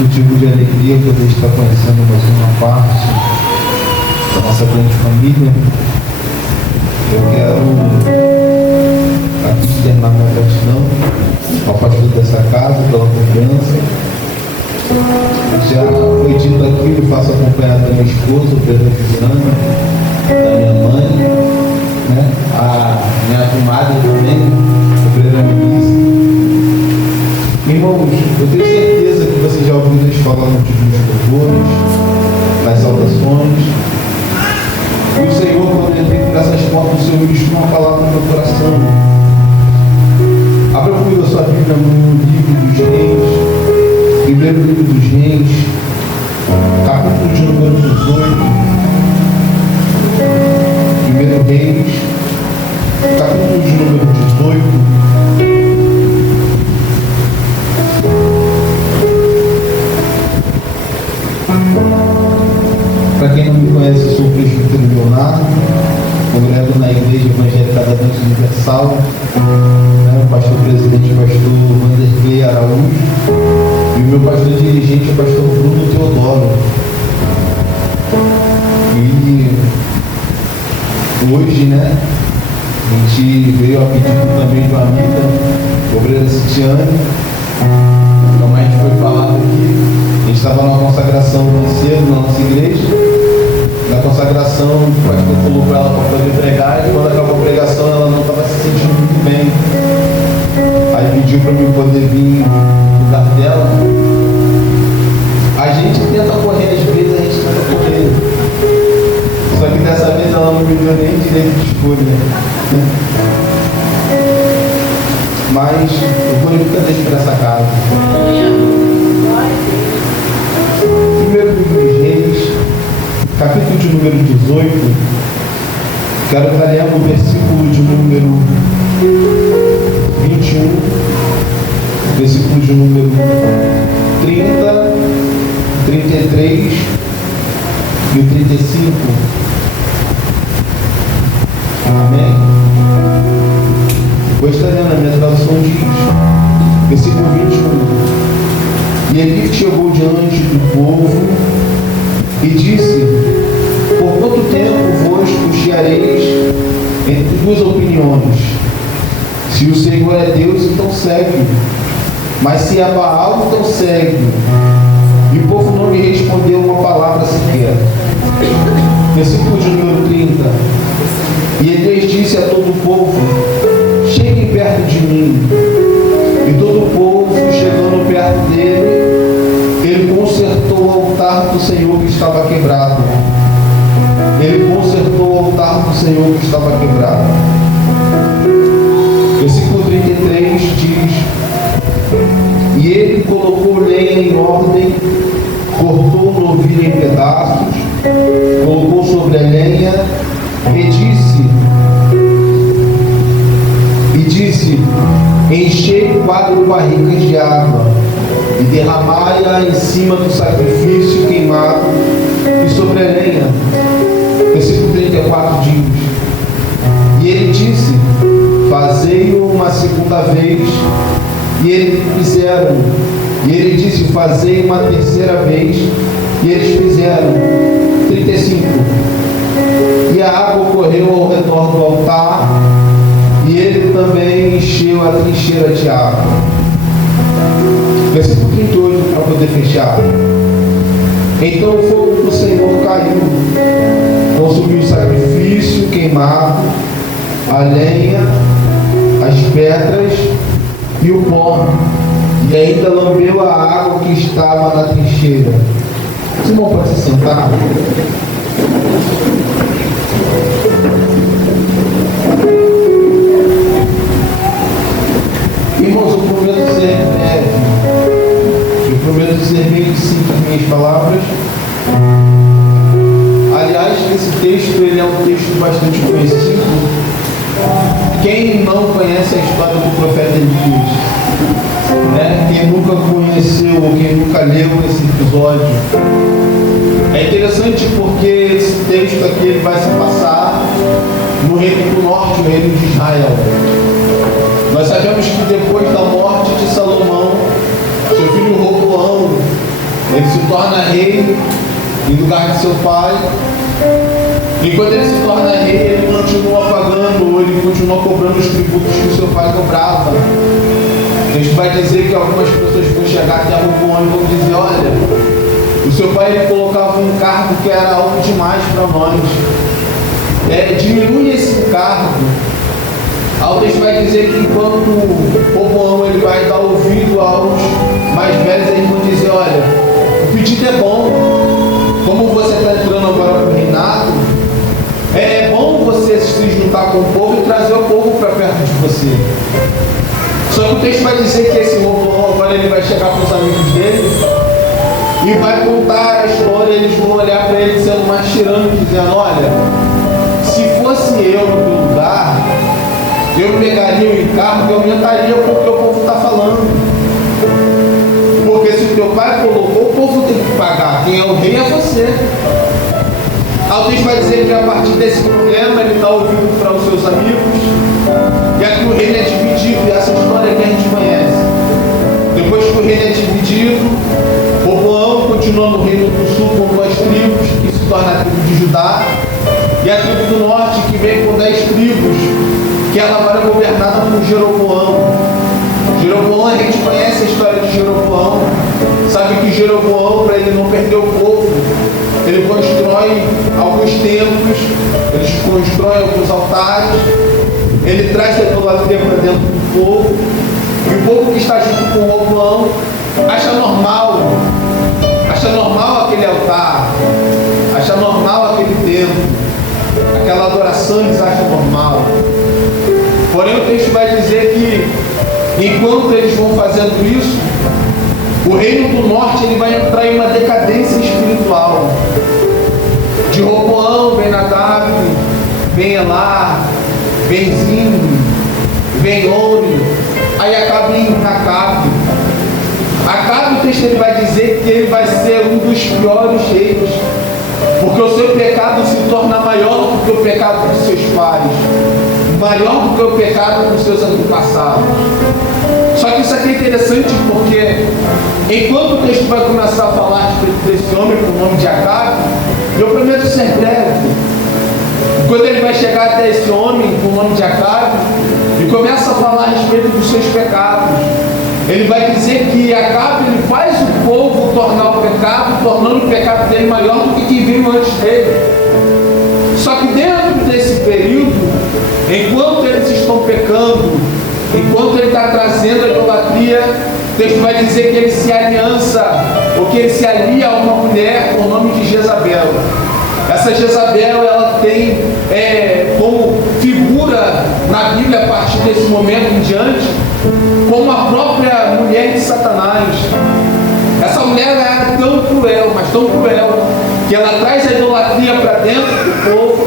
motivo de alegria poder estar conhecendo mais uma parte da nossa grande família. Eu quero aqui externar minha gratidão ao pastor dessa casa pela confiança. Já foi dito aqui, eu faço acompanhar da minha esposa, o Pedro Viziana, da minha mãe, né? A minha comadre também, o Pedro Amiguice. Irmãos, eu tenho certeza que vocês já ouviram eles falando de louvores, das saudações. E o Senhor, quando ele vem por essas portas, o Senhor ministrou uma palavra no meu coração. Abra comigo a sua Bíblia no livro dos Reis, primeiro livro dos Reis, capítulo de número 18. Primeiro Reis, capítulo de número 18. Para quem não me conhece, eu sou o presbítero Leonardo, congrego na Igreja Evangélica da Dança Universal, o pastor presidente, o pastor Vanderlei Araújo, e o meu pastor dirigente é o pastor Bruno Teodoro. E hoje, a gente veio a pedido também de uma amiga, obreira Citiane, como a gente foi falado aqui. A gente estava numa consagração cedo na nossa igreja. Na consagração, o pastor falou para ela para poder pregar, e quando acabou a pregação, ela não estava se sentindo muito bem. Aí pediu para mim poder vir cuidar dela. A gente tenta correr, às vezes a gente tenta correr. Só que dessa vez ela não me deu nem direito de escolha. Mas eu vou nunca deixar para essa casa. Primeiro livro dos Reis, capítulo de número 18, quero que ler o versículo de número 21, versículo de número 30, 33 e o 35. Amém? Vou estar lendo, a minha tradução diz, versículo 21. E Eli chegou diante do povo e disse: por quanto tempo vos cocheareis entre duas opiniões? Se o Senhor é Deus, então segue, mas se é Baal, então segue. E o povo não lhe respondeu uma palavra sequer. Versículo de número 30. E Elias disse a todo o povo: cheguem perto de mim. E todo o povo, chegando perto dele, ele consertou o altar do Senhor que estava quebrado. Ele consertou o altar do Senhor que estava quebrado. Versículo 33 diz: e ele colocou lenha em ordem, cortou o novilho em pedaços, colocou sobre a lenha e disse: enchei 4 barricas de água e derramai-a em cima do sacrifício queimado e sobre a lenha. Versículo 34 diz: e ele disse: fazei-o uma segunda vez. E eles fizeram. E ele disse: fazei uma terceira vez. E eles fizeram. 35. E a água correu ao redor do altar, e ele também encheu a trincheira de água. Versículo 38, para poder fechar. Então o fogo do Senhor caiu, consumiu o sacrifício queimado, a lenha, as pedras e o pó, e ainda lambeu a água que estava na trincheira. Os irmãos podem se sentar? Irmãos, eu prometo ser breve. Eu prometo ser meio que simples minhas palavras. Aliás, esse texto ele é um texto bastante conhecido. Quem não conhece a história do profeta Elias? Quem nunca conheceu ou quem nunca leu esse episódio? É interessante porque esse texto aqui ele vai se passar no reino do norte, o reino de Israel. Nós sabemos que depois da morte de Salomão, seu filho Roboão ele se torna rei em lugar de seu pai. Enquanto ele se torna rei, ele continua pagando, ele continua cobrando os tributos que o seu pai cobrava. A gente vai dizer que algumas pessoas vão chegar até Roboão e vão dizer: olha, o seu pai ele colocava um cargo que era algo demais para nós. Diminui esse cargo. O texto vai dizer que enquanto Roboão ele vai dar ouvido aos mais velhos, eles vão dizer: olha, o pedido é bom. Como você está entrando agora para o reinado, é bom você se juntar com o povo e trazer o povo para perto de você. Só que o texto vai dizer que esse Roboão agora ele vai chegar para os amigos dele e vai contar a história. Eles vão olhar para ele sendo mais tirano, dizendo: olha, se fosse eu no teu lugar, eu pegaria o encargo e aumentaria porque o povo está falando. Porque se o teu pai colocou, o povo tem que pagar. Quem é o rei é você. O texto vai dizer que a partir desse problema ele está ouvindo para os seus amigos. E aqui o reino é dividido, e essa história que a gente conhece. Depois que o reino é dividido, Roboão continua no reino do sul com 2 tribos, que se torna a tribo de Judá, e a tribo do norte, que vem com 10 tribos, que ela agora é governada por Jeroboão. Jeroboão, a gente conhece a história de Jeroboão, sabe que Jeroboão, para ele não perder o povo, ele constrói alguns templos, ele constrói alguns altares, ele traz a idolatria para dentro do povo, e o povo que está junto com Roboão acha normal aquele altar, acha normal aquele templo, aquela adoração eles acham normal. Porém o texto vai dizer que enquanto eles vão fazendo isso, o reino do norte ele vai entrar em uma decadência espiritual. De Roboão vem Nadab, vem Elá, vem Zimri, vem Omri, aí acaba em Acabe. Acabe, o texto ele vai dizer que ele vai ser um dos piores reis, porque o seu pecado se torna maior do que o pecado dos seus pais, maior do que o pecado dos seus antepassados. Só que isso aqui é interessante porque enquanto o texto vai começar a falar desse homem com o nome de Acabe, eu prometo ser breve. Quando ele vai chegar até esse homem com o nome de Acabe e começa a falar a respeito dos seus pecados, ele vai dizer que Acabe ele faz o povo tornar o pecado, tornando o pecado dele maior do que quem veio antes dele. Só que dentro desse período, enquanto eles estão pecando, enquanto ele está trazendo a idolatria, o texto vai dizer que ele se aliança, ou que ele se alia a uma mulher com o nome de Jezabel. Essa Jezabel, ela tem como figura na Bíblia, a partir desse momento em diante, como a própria mulher de Satanás. Essa mulher era tão cruel, mas tão cruel, que ela traz a idolatria para dentro do povo.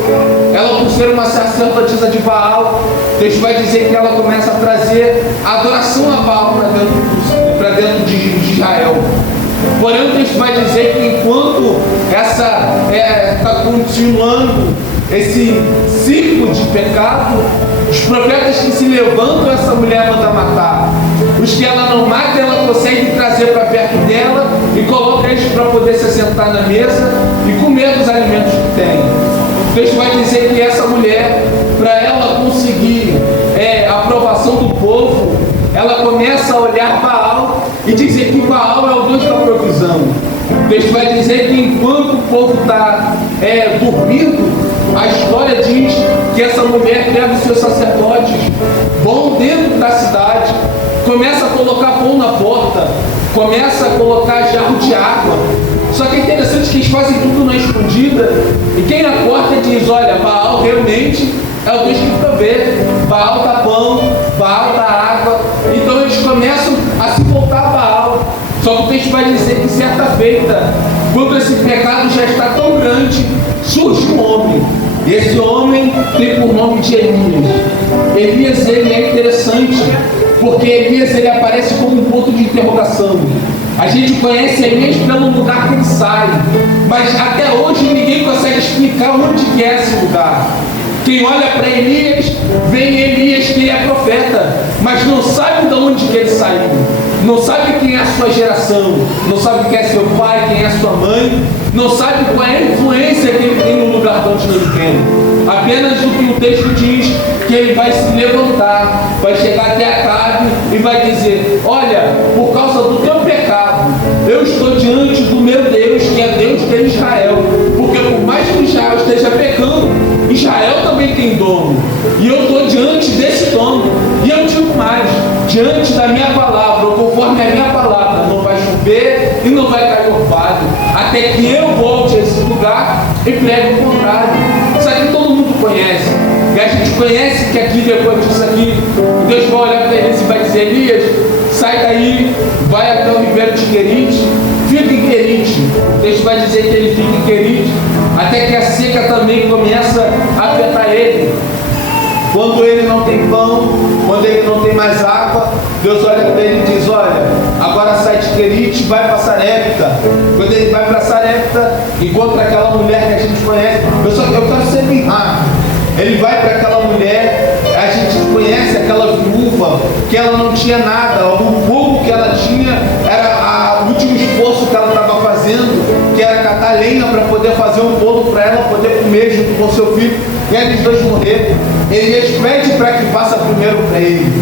Ela, por ser uma sacerdotisa de Baal, Deus vai dizer que ela começa a trazer a adoração a Baal para dentro de Israel. Porém, o texto vai dizer que enquanto essa está continuando esse ciclo de pecado, os profetas que se levantam, essa mulher manda matar. Os que ela não mata, ela consegue trazer para perto dela e coloca eles para poder se sentar na mesa e comer dos alimentos que tem. O texto vai dizer que essa mulher, para ela conseguir a aprovação do povo, ela começa a olhar Baal e dizer que Baal é o Deus da provisão. O texto vai dizer que enquanto o povo está dormindo, a história diz que essa mulher pega os seus sacerdotes, vão dentro da cidade, começa a colocar pão na porta, começa a colocar jarro de água. Só que é interessante que eles fazem tudo na escondida, e quem acorda diz: olha, Baal realmente é o Deus que provê, Baal dá pão, Baal dá água. Então eles começam a se voltar a Baal. Só que o texto vai dizer que certa feita, quando esse pecado já está tão grande, surge um homem. E esse homem tem por nome de Elias. Elias, ele é interessante, porque Elias ele aparece como um ponto de interrogação. A gente conhece Elias pelo lugar que ele sai, mas até hoje ninguém consegue explicar onde que é esse lugar. Quem olha para Elias, vê em Elias que ele é profeta, mas não sabe de onde que ele saiu, não sabe quem é a sua geração, não sabe quem é seu pai, quem é sua mãe, não sabe qual é a influência que ele tem no lugar de onde ele vem. Apenas o que o texto diz, que ele vai se levantar, vai chegar até Acabe e vai dizer: olha, por causa do teu pecado, eu estou diante do meu Deus, que é Deus de Israel, porque por mais que Israel esteja pecando, Israel também tem dono, e eu estou diante desse dono. E eu digo mais, diante da minha palavra, ou conforme a minha palavra, não vai chover e não vai cair orvalho, até que eu volte a esse lugar e pregue o contrário. Isso aqui todo mundo conhece, e a gente conhece que aqui, depois disso aqui, Deus vai olhar para eles e vai dizer: Elias, sai daí, vai até o ribeiro de Querite, fica em Querite. Deus vai dizer que ele fica em Querite, até que a seca também começa a afetar ele. Quando ele não tem pão, quando ele não tem mais água, Deus olha para ele e diz: olha, agora sai de Querite e vai para Sarepta. Quando ele vai para Sarepta, encontra aquela mulher que a gente conhece. Eu quero ser bem rápido. Ele vai para aquela mulher, a gente conhece aquela viúva, que ela não tinha nada, o pouco que ela tinha era o último esforço que ela estava fazendo, que era catar lenha para poder fazer um bolo para ela poder comer junto com seu filho, e eles dois morreram. Elias pede para que faça primeiro para ele.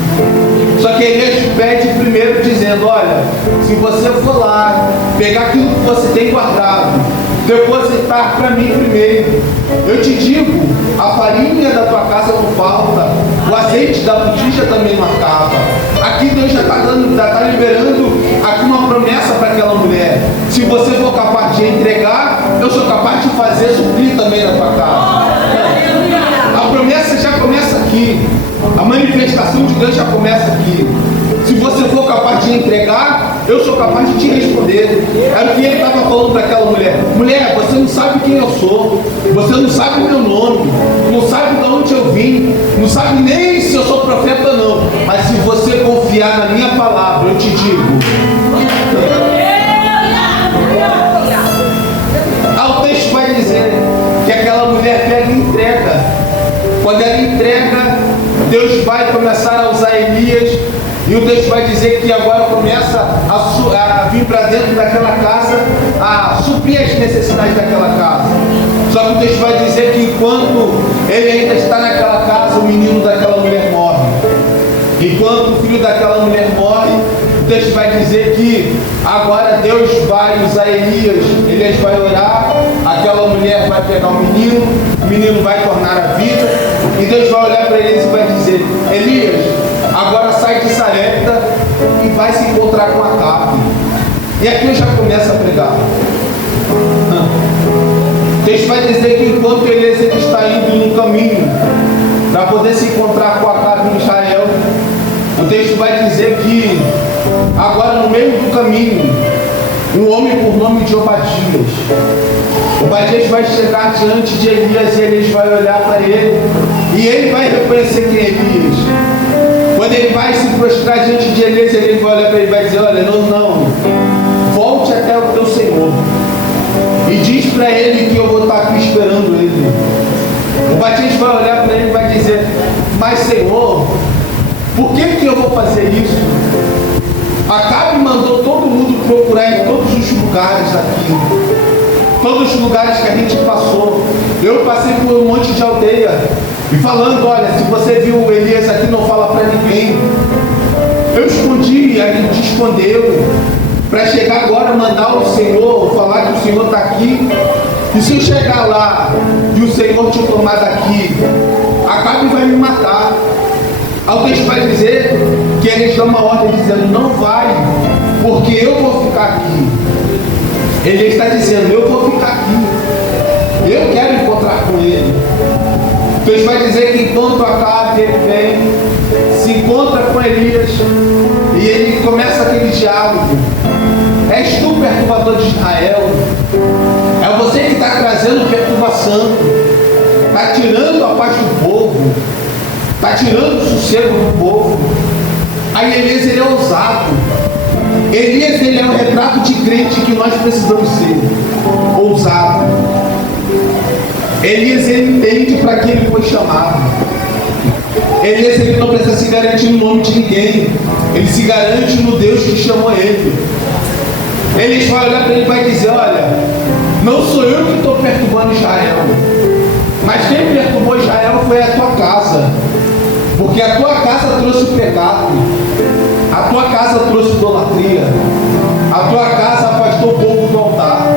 Só que Elias pede primeiro dizendo: olha, se você for lá, pegar aquilo que você tem guardado, depositar para mim primeiro, eu te digo, a farinha da tua casa não falta, o azeite da botija também não acaba. Aqui Deus já está liberando aqui uma promessa para aquela mulher: se você for capaz de entregar, eu sou capaz de fazer suprir também na tua casa. A promessa já começa aqui, a manifestação de Deus já começa aqui. Se você for capaz de entregar, eu sou capaz de te responder. Era o que ele estava falando para aquela mulher: mulher, você não sabe quem eu sou, você não sabe o meu nome, não sabe de onde eu vim, não sabe nem se eu sou profeta ou não, mas se você confiar na minha palavra, eu te digo. O texto vai dizer que aquela mulher pega e entrega. Quando ela entrega, Deus vai começar a usar Elias, e o texto vai dizer que agora começa a vir para dentro daquela casa, a suprir as necessidades daquela casa. Só que o texto vai dizer que enquanto ele ainda está naquela casa, o menino daquela mulher morre. Enquanto o filho daquela mulher morre, o texto vai dizer que agora Deus vai usar Elias vai orar, aquela mulher vai pegar o menino vai tornar a vida, e Deus vai olhar para Elias e vai dizer: Elias, agora sai de Sarepta e vai se encontrar com Acabe. E aqui eu já começo a pregar. O texto vai dizer que enquanto Elias está indo no caminho para poder se encontrar com Acabe em Israel, o texto vai dizer que agora no meio do caminho, um homem por nome de Obadias vai chegar diante de Elias, e Elias vai olhar para ele, e ele vai reconhecer quem é Elias. Quando ele vai se prostrar diante de Elias, ele vai olhar para ele e vai dizer: olha, não, volte até o teu Senhor e diz para ele que eu vou estar aqui esperando ele. Obadias vai olhar para ele e vai dizer: mas Senhor, por que eu vou fazer isso? Acabe mandou todo mundo procurar em todos os lugares aqui, todos os lugares que a gente passou. Eu passei por um monte de aldeia e falando: olha, se você viu Elias aqui, não fala para ninguém. Eu escondi, a gente escondeu, para chegar agora, mandar o Senhor, falar que o Senhor está aqui. E se eu chegar lá e o Senhor te tomar daqui, Acabe vai me matar. Aí o texto vai dizer que eles dão uma ordem dizendo: não vai, porque eu vou ficar aqui. Ele está dizendo: eu vou ficar aqui, eu quero encontrar com ele. O texto vai dizer que enquanto Acabe ele vem, se encontra com Elias, e ele começa aquele diálogo: és tu, perturbador de Israel? É você que está trazendo perturbação, está tirando a paz do povo, está tirando o sossego do povo. Aí Elias, ele é ousado. Elias, ele é um retrato de crente que nós precisamos ser. Ousado. Elias, ele entende para que ele foi chamado. Elias, ele não precisa se garantir no nome de ninguém. Ele se garante no Deus que chamou ele. Elias vai olhar para ele e vai dizer: olha, não sou eu que estou perturbando Israel, mas quem perturbou Israel foi a tua casa, porque a tua casa trouxe o pecado, a tua casa trouxe idolatria, a tua casa afastou o povo do altar.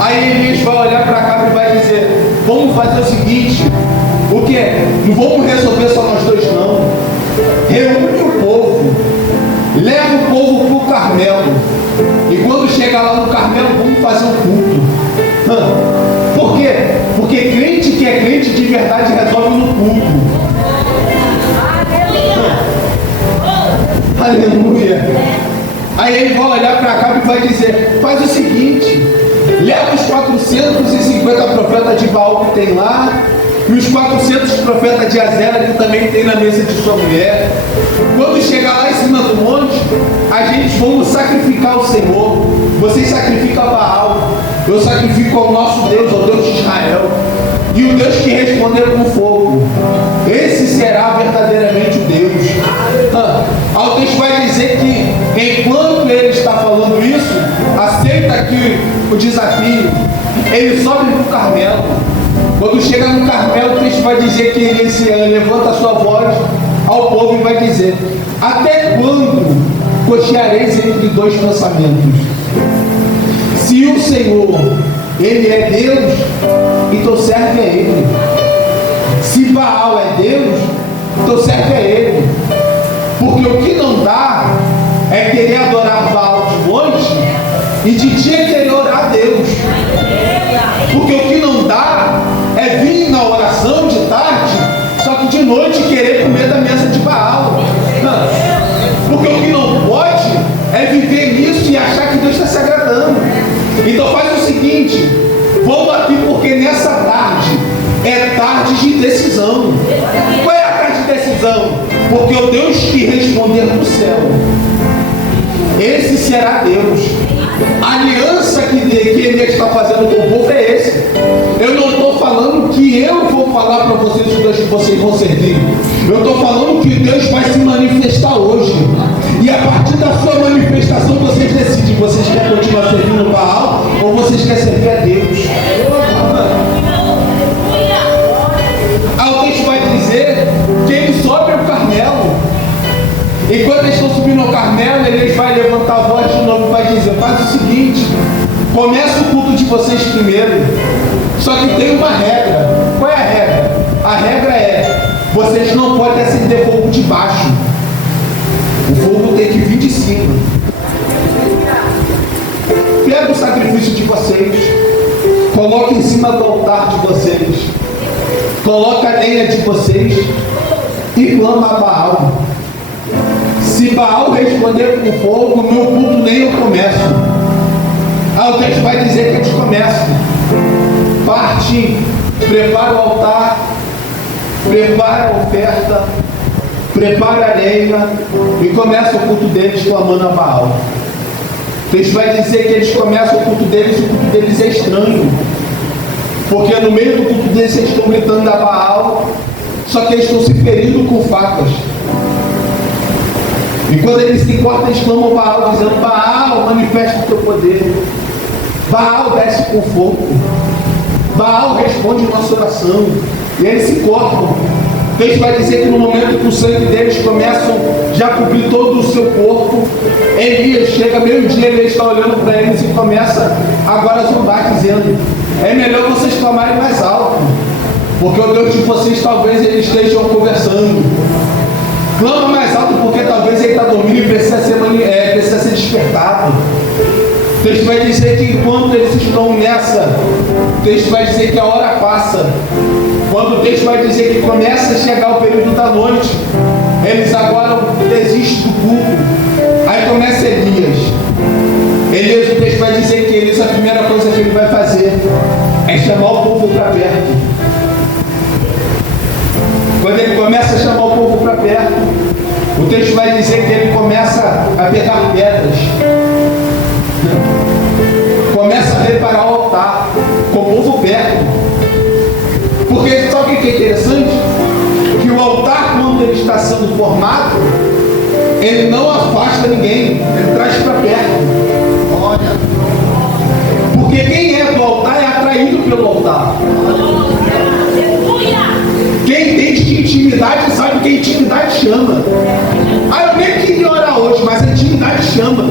Aí Elias vai olhar para cá e vai dizer: vamos fazer o seguinte, o que é? Não vamos resolver só nós dois não. Reúne o povo, leva o povo para o Carmelo, e quando chegar lá no Carmelo, vamos fazer um culto. Por quê? Porque crente que é crente de verdade resolve no culto. Aleluia. Aí ele vai olhar para cá e vai dizer: faz o seguinte, leva os 450 profetas de Baal que tem lá, e os 400 profetas de Azera que também tem na mesa de sua mulher. Quando chegar lá em cima do monte, a gente vamos sacrificar o Senhor. Vocês sacrificam a Baal, eu sacrifico ao nosso Deus, ao Deus de Israel, e o Deus que responder com fogo, esse será verdadeiramente o Deus. O texto vai dizer que enquanto ele está falando isso, aceita aqui o desafio, ele sobe para o Carmelo. Quando chega no Carmelo, o texto vai dizer que ele levanta a sua voz ao povo e vai dizer: até quando cocheareis entre dois pensamentos? Se o Senhor, ele é Deus, então serve a ele. Se Baal é Deus, então serve a ele. Porque o que não dá é querer adorar Baal de noite e de dia querer orar a Deus. Porque o que não dá é vir na oração de tarde, só que de noite querer comer da mesa de Baal. Porque o que não pode é viver nisso e achar que Deus está se agradando. Então faz o seguinte, vamos aqui, porque nessa tarde é tarde de decisão. Qual é a tarde de decisão? Porque o Deus que responder no céu, esse será Deus. A aliança que ele está fazendo com o povo é esse. Eu não estou falando que eu vou falar para vocês o Deus que vocês vão servir. Eu estou falando que Deus vai se manifestar hoje. E a partir da sua manifestação vocês decidem: vocês querem continuar servindo Baal ou vocês querem servir a Deus. O texto vai dizer que ele sobe ao Carmelo. E quando eles estão subindo ao Carmelo, ele vai levantar a voz de novo e vai dizer: faz o seguinte, começa o culto de vocês primeiro. Só que tem uma regra. Qual é a regra? A regra é: vocês não podem acender fogo de baixo. O fogo tem que vir de cima. Pega o sacrifício de vocês, coloca em cima do altar de vocês, coloca a lenha de vocês e clama a Baal. Se Baal responder com fogo, meu culto nem eu começo. O texto vai dizer que eles começam. Parte, prepara o altar, prepara a oferta, prepara a lenha e começa o culto deles clamando a Baal. O texto vai dizer que eles começam o culto deles é estranho. Porque no meio do culto deles eles estão gritando a Baal, só que eles estão se ferindo com facas. E quando eles se cortam, eles clamam Baal, dizendo: Baal, manifesta o teu poder. Baal, desce com fogo. Baal, responde nossa oração. E eles se cortam. Deus vai dizer que no momento que o sangue deles começa já a cobrir todo o seu corpo, Elias chega meio-dia, ele está olhando para eles e começa agora a zombar, dizendo: é melhor vocês clamarem mais alto, porque o Deus de vocês talvez eles estejam conversando. Clama mais alto, porque talvez ele está dormindo e precisa ser despertado. O texto vai dizer que enquanto eles estão nessa, o texto vai dizer que a hora passa. Quando o texto vai dizer que começa a chegar o período da noite, eles agora desistem do culto. Aí começa Elias. Elias, o texto vai dizer que Elias, a primeira coisa que ele vai fazer é chamar o povo para perto. Quando ele começa a chamar o povo para perto, o texto vai dizer que ele começa a pegar pedras, começa a reparar o altar com o povo perto. formato, ele não afasta ninguém, ele traz para perto. Olha. Porque quem é do altar é atraído pelo altar. Quem tem intimidade sabe que a intimidade chama. Eu nem queria orar hoje, mas a intimidade chama.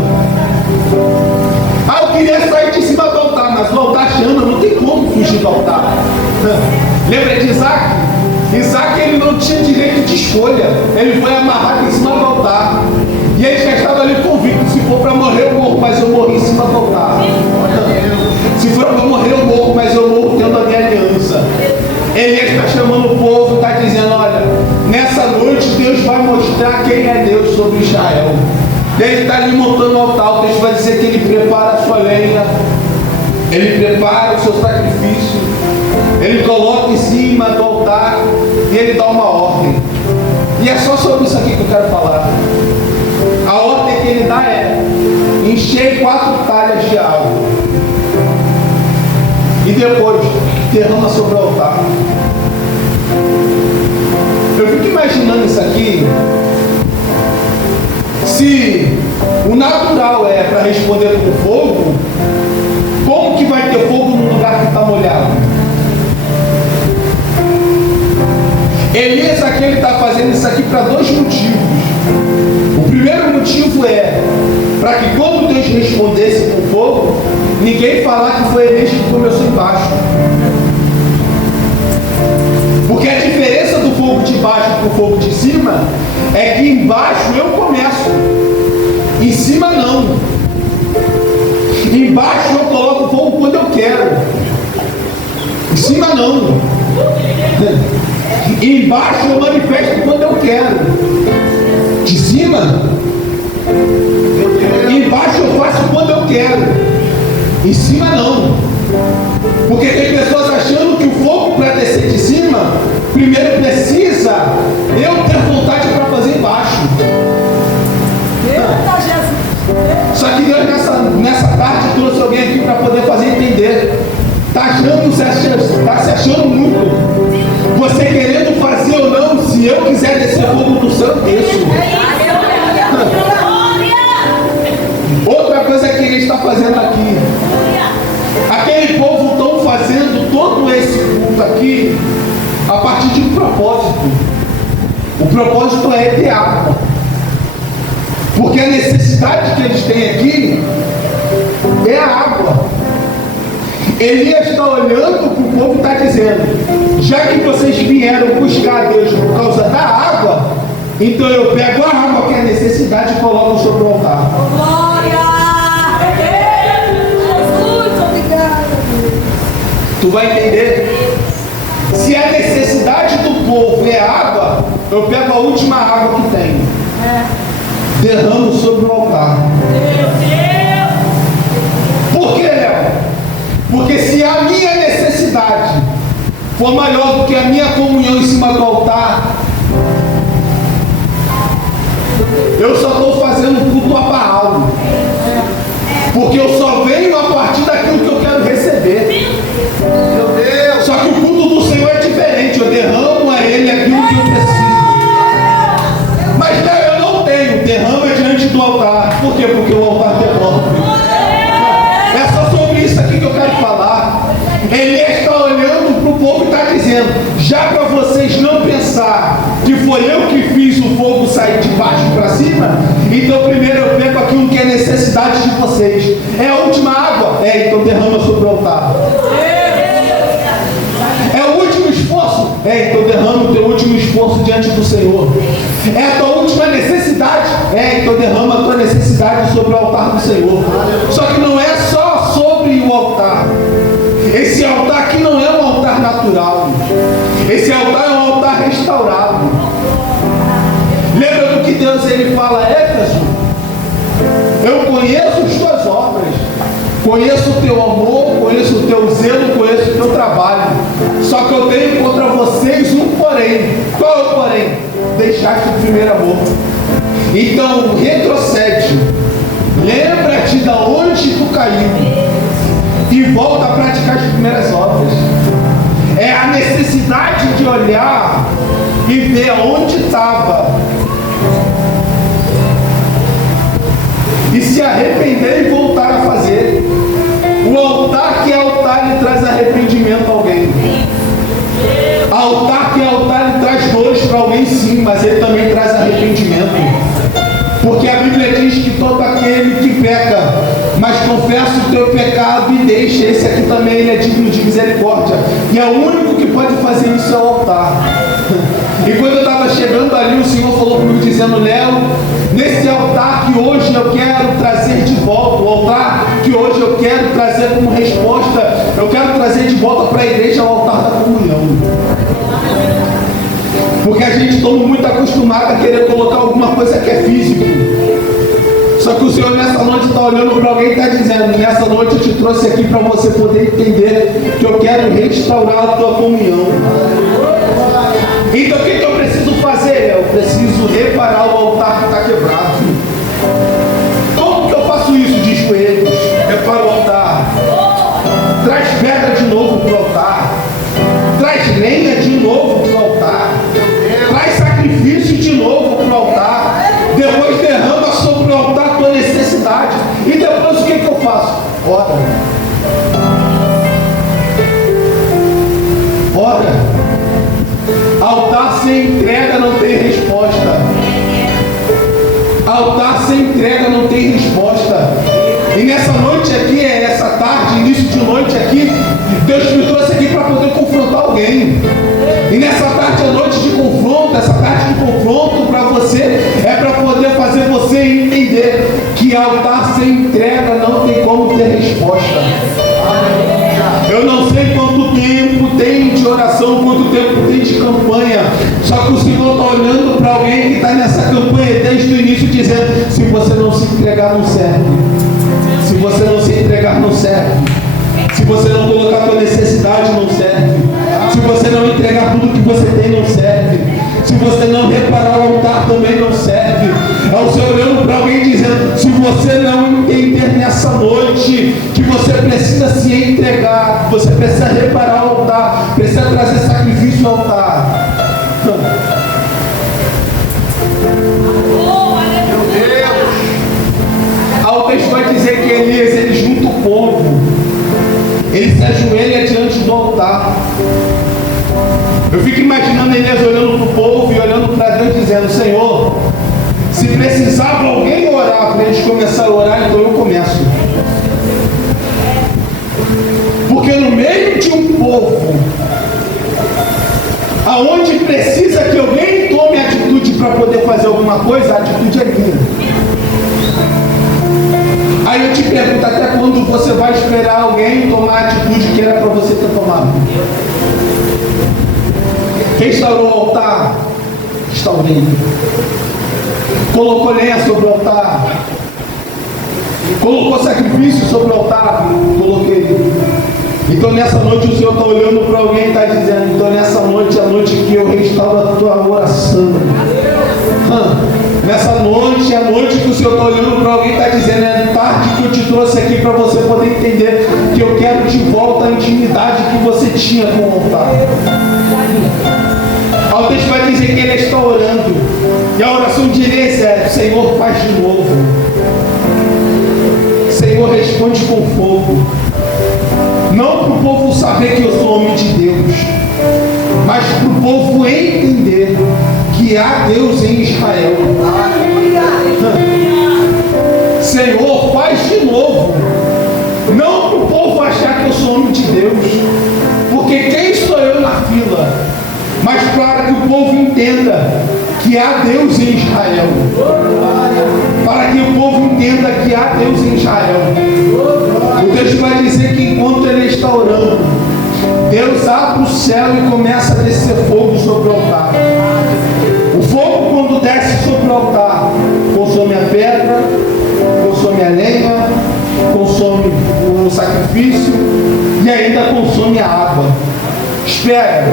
Eu queria sair de cima do altar, mas o altar chama, não tem como fugir do altar. Lembra de Isaac? Isaac, ele não tinha direito de escolha. Ele foi amarrado em cima do altar. E ele já estava ali convicto: se for para morrer, eu morro, mas eu morro em cima do altar. Se for para morrer, eu morro, mas eu morro tendo a minha aliança. Elias está chamando o povo, está dizendo: olha, nessa noite Deus vai mostrar quem é Deus sobre Israel. Ele está ali montando o altar. O texto vai dizer que ele prepara a sua lenha, ele prepara o seu sacrifício, ele coloca em cima do altar e ele dá uma ordem. E é só sobre isso aqui que eu quero falar. A ordem que ele dá é: encher 4 talhas de água e depois derrama sobre o altar. Eu fico imaginando isso aqui. Se o natural é para responder com fogo, como que vai ter fogo num lugar que está molhado? Elias aqui, ele está fazendo isso aqui para 2 motivos. O primeiro motivo é para que quando Deus respondesse com fogo, ninguém falar que foi Elias que começou embaixo. Porque a diferença do fogo de baixo para o fogo de cima é que embaixo eu começo, em cima não. Embaixo eu coloco o fogo quando eu quero, em cima não. Embaixo eu manifesto quando eu quero, de cima, embaixo eu faço quando eu quero, em cima não. Porque tem pessoas achando que o fogo para descer de cima, primeiro precisa eu ter vontade para fazer embaixo. Só que Deus nessa tarde trouxe alguém aqui para poder fazer entender. Está se achando muito. Você querendo fazer ou não, se eu quiser descer fogo do céu, eu desço. Outra coisa que ele está fazendo aqui. Aquele povo estão fazendo todo esse culto aqui a partir de um propósito. O propósito é ter água. Porque a necessidade que eles têm aqui é a água. Elias está olhando para o povo e está dizendo: já que vocês vieram buscar a Deus por causa da água, então eu pego a água que é a necessidade e coloco sobre o altar. Glória! Tu vai entender? Se a necessidade do povo é água, eu pego a última água que tem, derramo sobre o altar. Por que, Léo? Porque se a minha necessidade for maior do que a minha comunhão em cima do altar, eu só estou fazendo culto a Baal. Porque eu só venho a partir daquilo que eu quero receber. Meu Deus! Só que o culto do Senhor é diferente. Eu derramo a Ele aquilo que eu preciso. Mas eu não tenho. Derrama diante do altar. Por quê? Porque o altar devolve. É só sobre isso aqui que eu quero falar. Ele está olhando para o povo e está dizendo: já para vocês não pensar que foi eu que fiz o fogo sair de baixo para cima, então primeiro eu pego aquilo que é necessidade de vocês. É a última água? Então derrama sobre o altar. É o último esforço? Então derrama o teu último esforço diante do Senhor. É a tua última necessidade? Então derrama a tua necessidade sobre o altar do Senhor. Só que não é só sobre o altar. Esse altar aqui não é um altar natural. Esse altar é um altar restaurado. Lembra do que Deus ele fala a Éfeso? Eu conheço as tuas obras, conheço o teu amor, conheço o teu zelo, conheço o teu trabalho. Só que eu tenho contra vocês um porém. Qual é o porém? Deixaste o primeiro amor. Então retrocede. Lembra-te de onde tu caiu e volta a praticar as primeiras obras. É a necessidade de olhar e ver onde estava e se arrepender e voltar a fazer. O altar que é altar, ele traz arrependimento a alguém. Altar que é altar, ele traz dores para alguém, sim, mas ele também traz arrependimento. Porque a Bíblia diz que todo aquele que peca, mas confessa o teu pecado e deixa, esse aqui também ele é digno de misericórdia. E é o único que pode fazer isso é o altar. E quando eu estava chegando ali, o Senhor falou comigo dizendo: Léo, nesse altar que hoje eu quero trazer de volta, o altar que hoje eu quero trazer como resposta, eu quero trazer de volta para a igreja o altar da comunhão. Porque a gente está muito acostumado a querer colocar alguma coisa que é físico. Só que o Senhor nessa noite está olhando para alguém e está dizendo: nessa noite eu te trouxe aqui para você poder entender que eu quero restaurar a tua comunhão. Então o que eu preciso fazer? Eu preciso reparar o altar que está quebrado. Como que eu faço isso? De joelhos. Repara o altar. Traz pedra de novo para o altar. Traz lenha de novo para o altar. Traz sacrifício de novo para o altar. Depois derrama sobre o altar a tua necessidade. E depois o que eu faço? Ora. Ora. Altar sem entrega não tem resposta. Altar sem entrega não tem resposta. E nessa noite aqui, essa tarde, início de noite aqui, Deus me trouxe aqui para poder confrontar alguém. E nessa tarde, a noite de confronto, essa tarde de confronto para você, é para poder fazer você entender que altar sem entrega não tem como ter resposta. Eu não sei quanto tempo tem de oração, quanto tempo tem de campanha. Só que o Senhor está olhando para alguém que está nessa campanha desde o início, dizendo: se você não se entregar, não serve. Se você não se entregar, não serve. Se você não colocar a tua necessidade, não serve. Se você não entregar tudo que você tem, não serve. Se você não reparar o altar, também não serve. É o Senhor olhando para alguém dizendo: se você não entender nessa noite que você precisa se entregar, você precisa reparar o altar, precisa trazer sacrifício ao altar. Meu Deus! Aí o texto vai dizer que Elias, ele junta o povo, ele se ajoelha diante do altar. Eu fico imaginando Elias olhando para o povo e olhando para Deus dizendo: Senhor, se precisava alguém orar para eles começar a orar, então eu começo. Porque no meio de um povo aonde precisa que alguém tome atitude para poder fazer alguma coisa, a atitude é minha. Aí eu te pergunto: até quando você vai esperar alguém tomar a atitude que era para você ter tomado? Restaurou o altar? Restaurei. Colocou lenha sobre o altar? Colocou sacrifício sobre o altar? Coloquei. Então nessa noite o Senhor está olhando para alguém e está dizendo: então nessa noite é a noite que eu restauro a tua oração. Nessa noite é a noite que o Senhor está olhando para alguém e está dizendo: é tarde que eu te trouxe aqui para você poder entender que eu quero de volta a intimidade que você tinha com o altar. O texto vai dizer que ele está orando, e a oração de Elias é: Senhor, faz de novo. Senhor, responde com fogo. Não para o povo saber que eu sou homem de Deus, mas para o povo entender que há Deus em Israel. Senhor, faz de novo. Não para o povo achar que eu sou homem de Deus, porque quem sou eu na fila? Mas para que o povo entenda que há Deus em Israel. Para que o povo entenda que há Deus em Israel. O texto vai dizer que enquanto ele está orando, Deus abre o céu e começa a descer fogo sobre o altar. O fogo, quando desce sobre o altar, consome a pedra, consome a lenha, consome o sacrifício e ainda consome a água. Espera.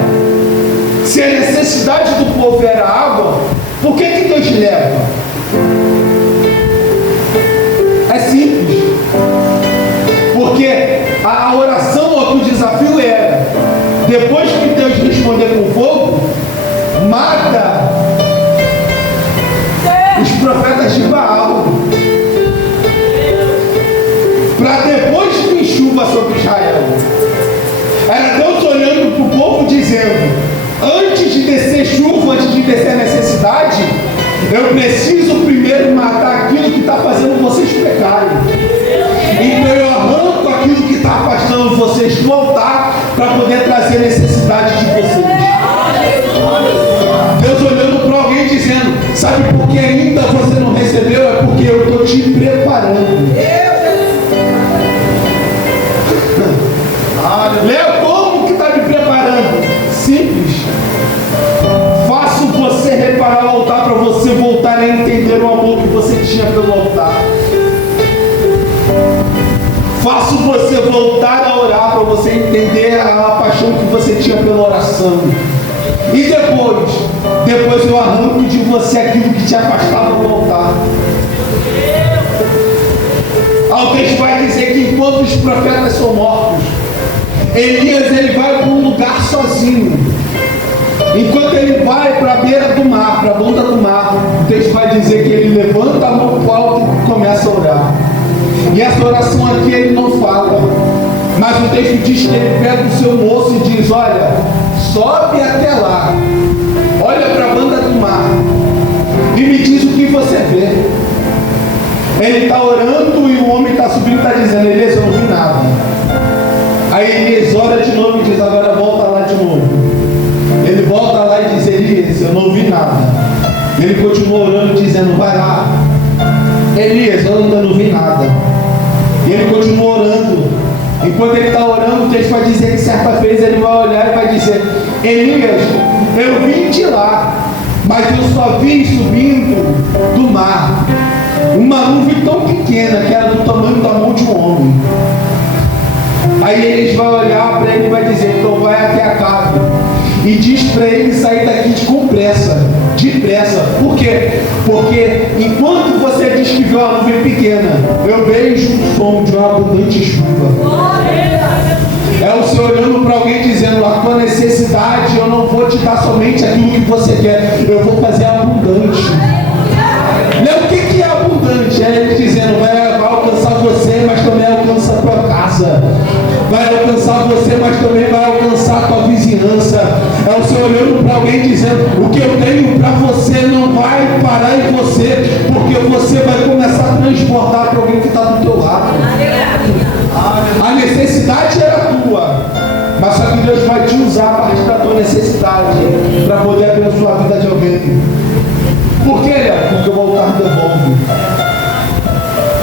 Se a necessidade do povo era água, por que Deus leva? É simples. Porque a oração, o desafio era: depois que Deus responder com fogo, mata os profetas de Baal. chuva sobre Israel. Era Deus olhando para o povo dizendo: antes de descer chuva, antes de descer necessidade, eu preciso primeiro matar aquilo que está fazendo vocês pecarem. Então eu arranco aquilo que está afastando vocês do altar para poder trazer necessidade de vocês. Deus olhando para alguém dizendo: sabe por que ainda você não recebeu? É porque eu estou te preparando. Léo, como que está me preparando? Simples. Faço você reparar o altar para você voltar a entender o amor que você tinha pelo altar. Faço você voltar a orar para você entender a paixão que você tinha pela oração. E depois eu arranco de você aquilo que te afastava do altar. O texto vai dizer que enquanto os profetas são mortos, Elias ele vai para um lugar sozinho. Enquanto ele vai para a beira do mar, para a banda do mar, o texto vai dizer que ele levanta a mão para o alto e começa a orar. E essa oração aqui ele não fala, mas o texto diz que ele pega o seu moço e diz: olha, sobe até lá, olha para a banda do mar e me diz o que você vê. Ele está orando e o homem está subindo e está dizendo: Elias, eu não vi nada. Aí Elias ora de novo e diz: agora volta lá de novo. Ele volta lá e diz: Elias, eu não vi nada. Ele continua orando dizendo: vai lá. Elias, eu ainda não vi nada. E ele continua orando. Enquanto ele está orando, o texto vai dizer que certa vez ele vai olhar e vai dizer: Elias, eu vim de lá, mas eu só vim subindo do mar uma nuvem tão pequena que era do tamanho da mão de um homem. Aí Elias vai olhar para ele e vai dizer: então vai até Acabe e diz para ele sair daqui depressa. Por quê? Porque enquanto você diz que viu uma nuvem pequena, eu vejo o som de uma abundante chuva. É o Senhor olhando para alguém dizendo: a tua necessidade eu não vou te dar somente aquilo que você quer, eu vou fazer abundante. O que é abundante? É ele dizendo: vai alcançar você, mas também alcança a tua casa. Vai alcançar você, mas também vai alcançar a tua vizinhança. É o Senhor olhando para alguém dizendo: o que eu tenho para você não vai parar em você, porque você vai começar a transportar para alguém que está do teu lado. A necessidade era tua, mas só que Deus vai te usar a partir da tua necessidade para poder abençoar a vida de alguém. Por quê, Léo? Porque o altar devolve.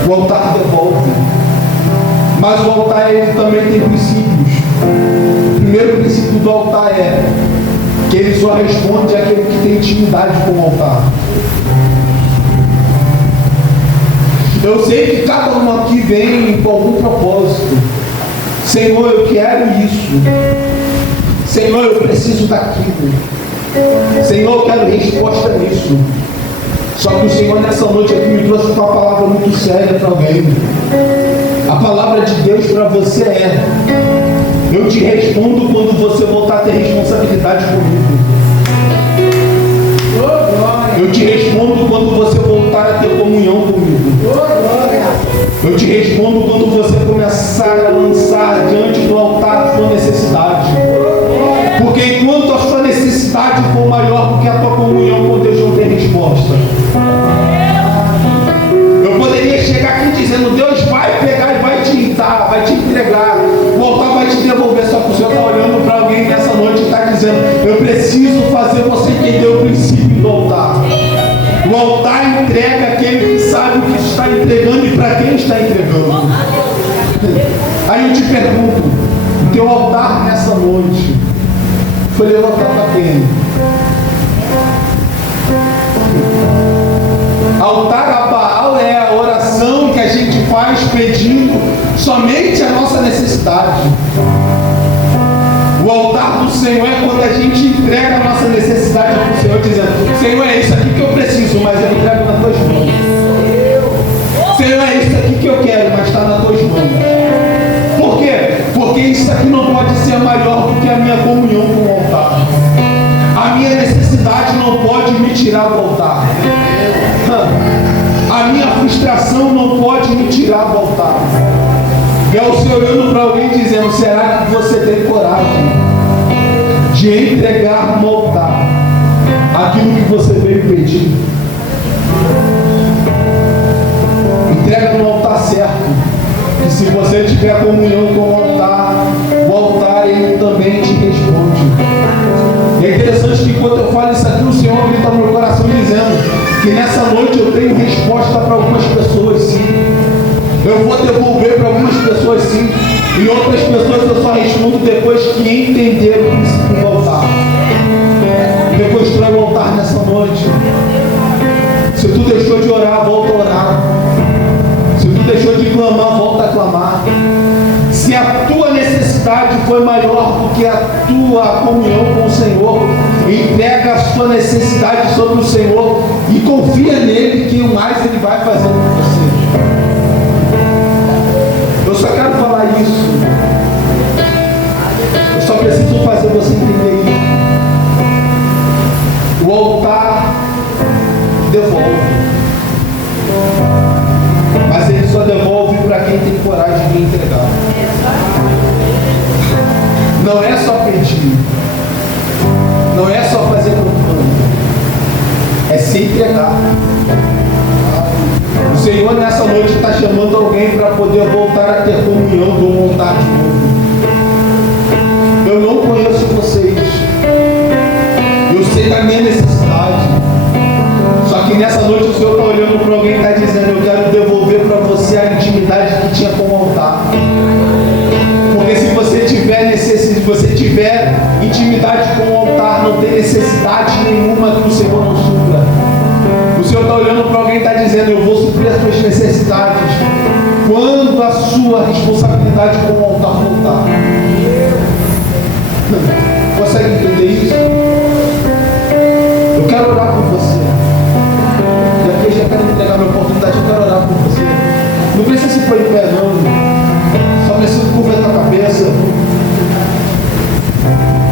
O altar devolve. Mas o altar ele também tem princípios. O primeiro princípio do altar é que ele só responde àquele que tem intimidade com o altar. Eu sei que cada um aqui vem com algum propósito. Senhor, eu quero isso. Senhor, eu preciso daquilo. Senhor, eu quero resposta nisso. Só que o Senhor nessa noite aqui me trouxe uma palavra muito séria para alguém. A palavra de Deus para você é: eu te respondo quando você voltar a ter responsabilidade comigo. Eu te respondo quando você voltar a ter comunhão comigo. Eu te respondo quando você começar a lançar diante do altar a sua necessidade. Porque enquanto a sua necessidade for maior do que a tua comunhão com Deus, não tem resposta. Eu poderia chegar aqui dizendo: Deus vai pegar e vai te dar, vai te entregar, o altar vai te devolver. Só que o Senhor está olhando para alguém nessa noite e está dizendo: eu preciso fazer você entender o princípio do altar. O altar entrega aquele que sabe o que está entregando e para quem está entregando. Aí eu te pergunto: o teu altar nessa noite foi levantado para quem? Altar a Baal é a oração que a gente faz pedindo somente a nossa necessidade. O altar do Senhor é quando a gente entrega a nossa necessidade para o Senhor, dizendo: Senhor, é isso aqui que eu preciso, mas eu entrego nas tuas mãos. Senhor, é isso aqui que eu quero, mas está nas tuas mãos. Por quê? Porque isso aqui não pode ser maior do que a minha comunhão com o altar. A minha necessidade não pode me tirar do altar. A minha frustração não pode me tirar do altar. E é o Senhor olhando para alguém dizendo: será que você tem coragem de entregar no altar aquilo que você veio pedir? Entrega no altar certo, que se você tiver comunhão com o altar ele também te responde. E é interessante que enquanto eu falo isso aqui, o Senhor grita no meu coração dizendo que nessa noite eu tenho resposta para algumas pessoas, sim. Eu vou devolver para algumas pessoas, sim. E outras pessoas eu só respondo depois que entenderam o princípio do altar. Reconstrói o altar nessa noite. Se tu deixou de orar, volta a orar. Se tu deixou de clamar, volta a clamar. Se a tua necessidade foi maior do que a tua comunhão com o Senhor, entrega a sua necessidade sobre o Senhor e confia nele, que o mais ele vai fazer por você. Eu só quero falar isso. Eu só preciso fazer você entender isso. O altar devolve. Mas ele só devolve para quem tem coragem de entregar. Não é só pedir. Não é só fazer campanha. É se entregar. O Senhor nessa noite está chamando alguém para poder voltar a ter comunhão do altar de novo. Eu não conheço vocês. Eu sei da minha necessidade. Só que nessa noite o Senhor está olhando para alguém e está dizendo: eu quero devolver para você a intimidade que tinha com o altar. Porque se você tiver intimidade com o altar, não tem necessidade nenhuma que o Senhor não supra. O Senhor está olhando para alguém e está dizendo: eu vou suprir as suas necessidades quando a sua responsabilidade com o altar voltar. Consegue entender isso? Eu quero orar por você. E aqui eu já quero entregar minha oportunidade. Eu quero orar por você. Não precisa se pôr em pé, não. Só preciso curvar a cabeça.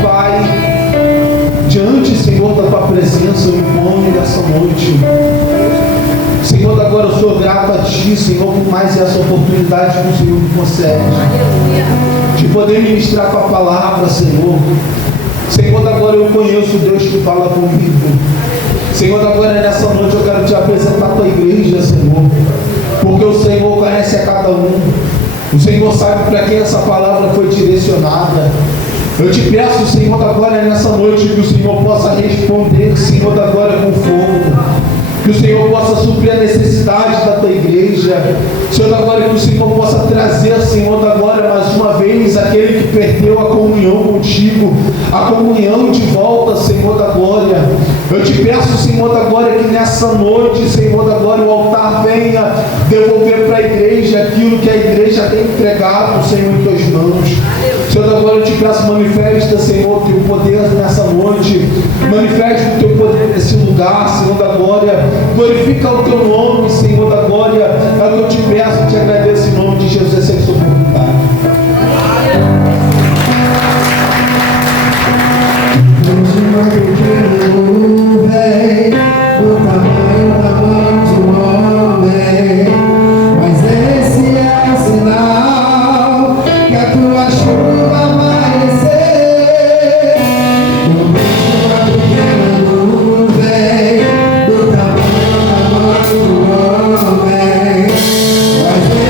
Pai, diante, Senhor, da tua presença, eu imponho nessa noite. Senhor, agora eu sou grato a Ti, Senhor, por mais essa oportunidade que o Senhor me concede. De poder ministrar Tua palavra, Senhor. Senhor, agora eu conheço o Deus que fala comigo. Senhor, agora nessa noite eu quero Te apresentar a Tua igreja, Senhor. Porque o Senhor conhece a cada um. O Senhor sabe para quem essa palavra foi direcionada. Eu te peço, Senhor, agora nessa noite que o Senhor possa responder, Senhor, agora com fogo. Que o Senhor possa suprir a necessidade da tua igreja. Senhor, agora que o Senhor possa trazer, Senhor, agora mais uma vez aquele que perdeu a comunhão contigo, a comunhão de volta, Senhor da glória. Eu te peço, Senhor da glória, que nessa noite, Senhor da glória, o altar venha devolver para a igreja aquilo que a igreja tem entregado, Senhor, em tuas mãos. Senhor da glória, eu te peço, manifesta, Senhor, o teu poder nessa noite. Manifesta o teu poder nesse lugar, Senhor da glória. Glorifica o teu nome, Senhor da glória. É o que eu te peço, te agradeço em nome de Jesus, essa oportunidade.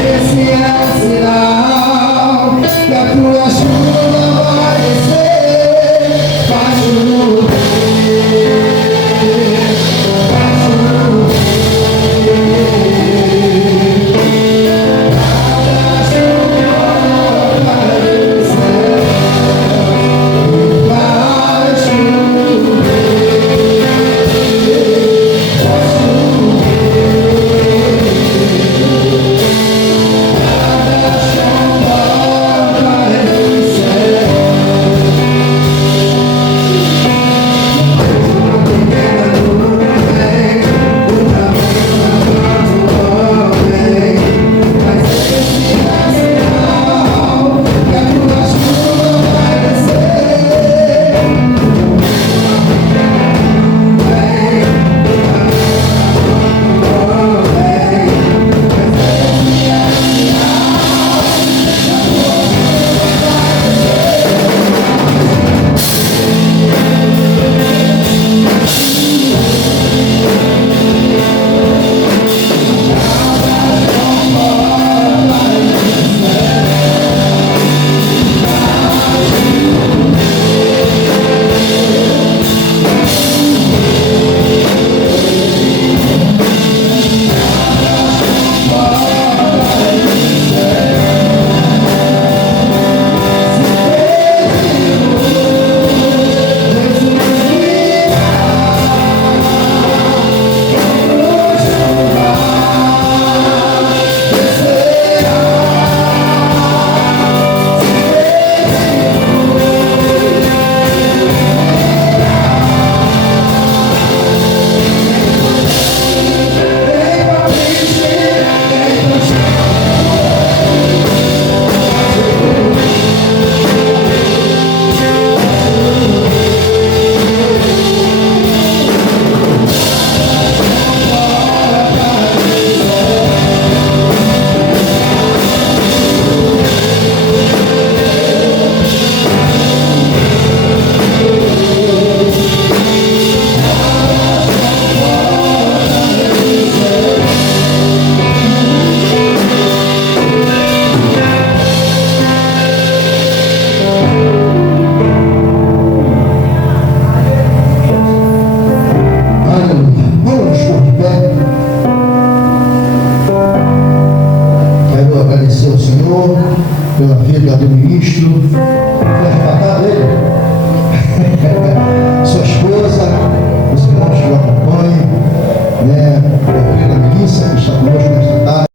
Esse é o sinal. pela vida do ministro. Foi arrebatado ele? Sua esposa, os irmãos que o acompanham, né? A Milícia, que está conosco nesta tarde.